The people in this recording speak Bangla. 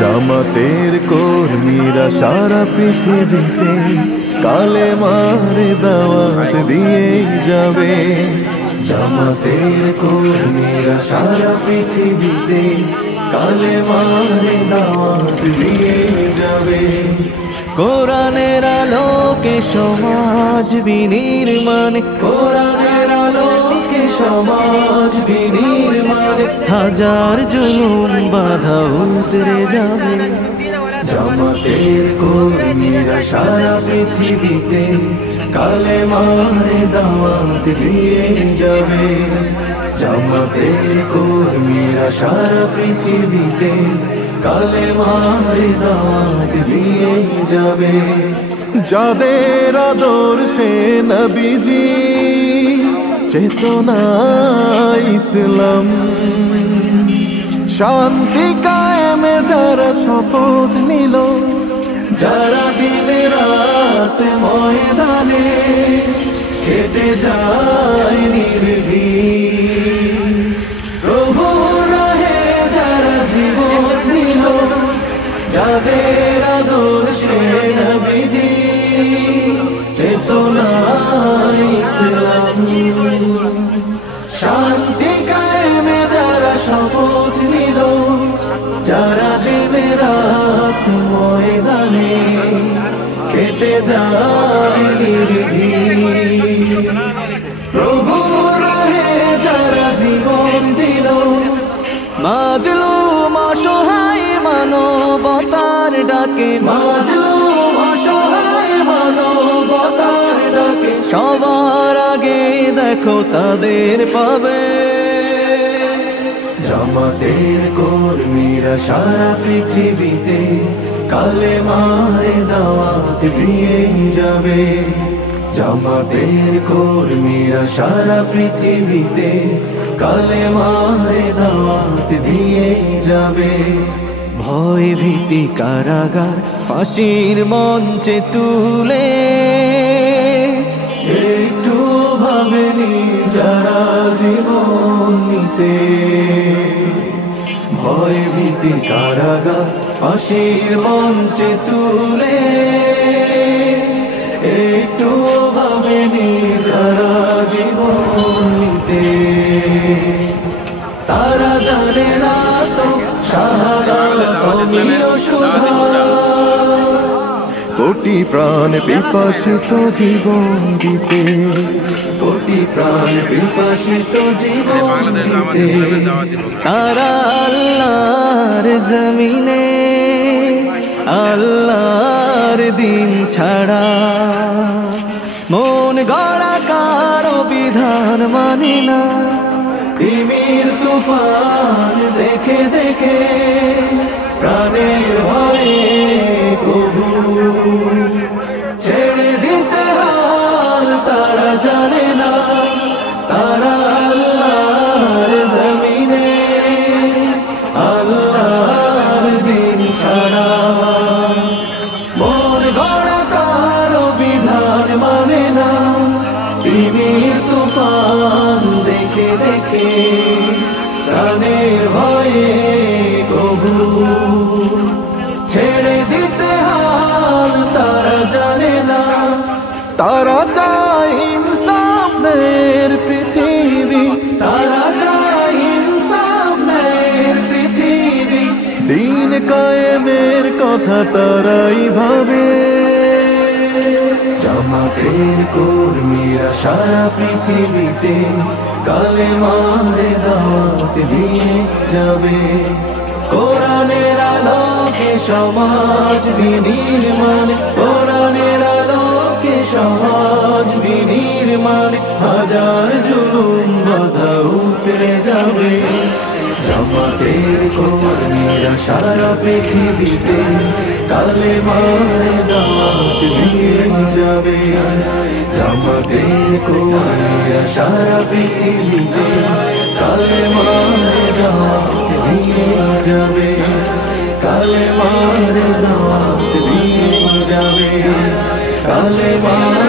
জামাতের কর্মীরা সারা পৃথিবীতে কালেমার দাওয়াত দিয়ে যাবে। জামাতের কর্মীরা সারা পৃথিবীতে কালেমার দাওয়াত দিয়ে যাবে। কোরআনের আলোকে সমাজ বিনির্মাণ, কোরআনের আলোকে সমাজ বিনির্মাণ, হাজার জুলুম বাধা উতরে যাবে। জামাতের কর্মীরা সারা পৃথিবীতে কালেমার দাওয়াত দিয়ে যাবে। জামাতের কর্মীরা সারা পৃথিবীতে কালেমার দাওয়াত দিয়ে যাবে। যাদের আদর্শে নবীজি চেতনা ইসলাম, শান্তি কায়েমে যারা শপথ নিল, যারা দিনে রাত ময়দানে কেটে যায় নির্ভীক, প্রভু রাহে যারা জীবন দিল, যাদের আদর্শে নবীজি চেতনা ইসলাম, শান্তি কায়েমে যারা শপথ নিল, যারা দিনে রাত ময়দানে কেটে যায় নির্ভীক, প্রভু রাহে যারা জীবন দিল, মাজলুম অসহায় মানবতার ডাকে, মাজলুম অসহায় মানবতার ডাকে, সবার আগে দেখো তাদের পাবে। জামাতের কর্মীরা সারা পৃথিবীতে কালেমার দাওয়াত দিয়ে যাবে। জামাতের কর্মীরা সারা পৃথিবীতে কালেমার দাওয়াত দিয়ে যাবে। ভয় ভীতি কারাগার ফাঁসির মঞ্চে তুলে একটু ভাবেনি যারা জীবন নিতে। ভয় ভীতি কারাগার ফাঁসির মঞ্চে তুলে একটু ভাবেনি যারা জীবন নিতে। তারা জানে না তো শাহাদাত অমীয় সুধা, কোটি প্রাণ বিপাসিত জীবন দিতে, কোটি প্রাণ বিপাসিত জীবন দিতে। তারা আল্লাহর জমিনে আল্লাহর দিন ছাড়া মন গড়া কারো বিধান মানে না। তিমির তুফান দেখে দেখে প্রাণের ভয়ে কবু ছেড়ে দিতে হাল তারা জানে না। তারা আল্লাহর জমিনে আল্লাহর দিন ছাড়া মন গড়া কারো বিধান মানে না। তিমির তুফান দেখে দেখে প্রাণের ভয়ে কবু ছেড়ে দিতে হাল তারা জানে না। তারা চায় ইনসাফের পৃথিবী, তারা চায় ইনসাফের পৃথিবী, দিন কায়েমের কথা তারাই ভাবে। জামাতের কর্মীরা সারা পৃথিবীতে কালেমার দাওয়াত দিয়ে যাবে। কোরআনের আলোকে সমাজ বিনির্মাণ, কোরআনের আলোকে সমাজ বিনির্মাণ, হাজার জুলুম বাধা উতরে যাবে। জামাতের কর্মীরা সারা পৃথিবীতে কালেমার দাওয়াত দিয়ে যাবে। জামাতের কর্মীরা সারা পৃথিবীতে কালেমার দাওয়াত দিয়ে যাবে। কালেমার দাওয়াত দিয়ে যাবে। কালেমার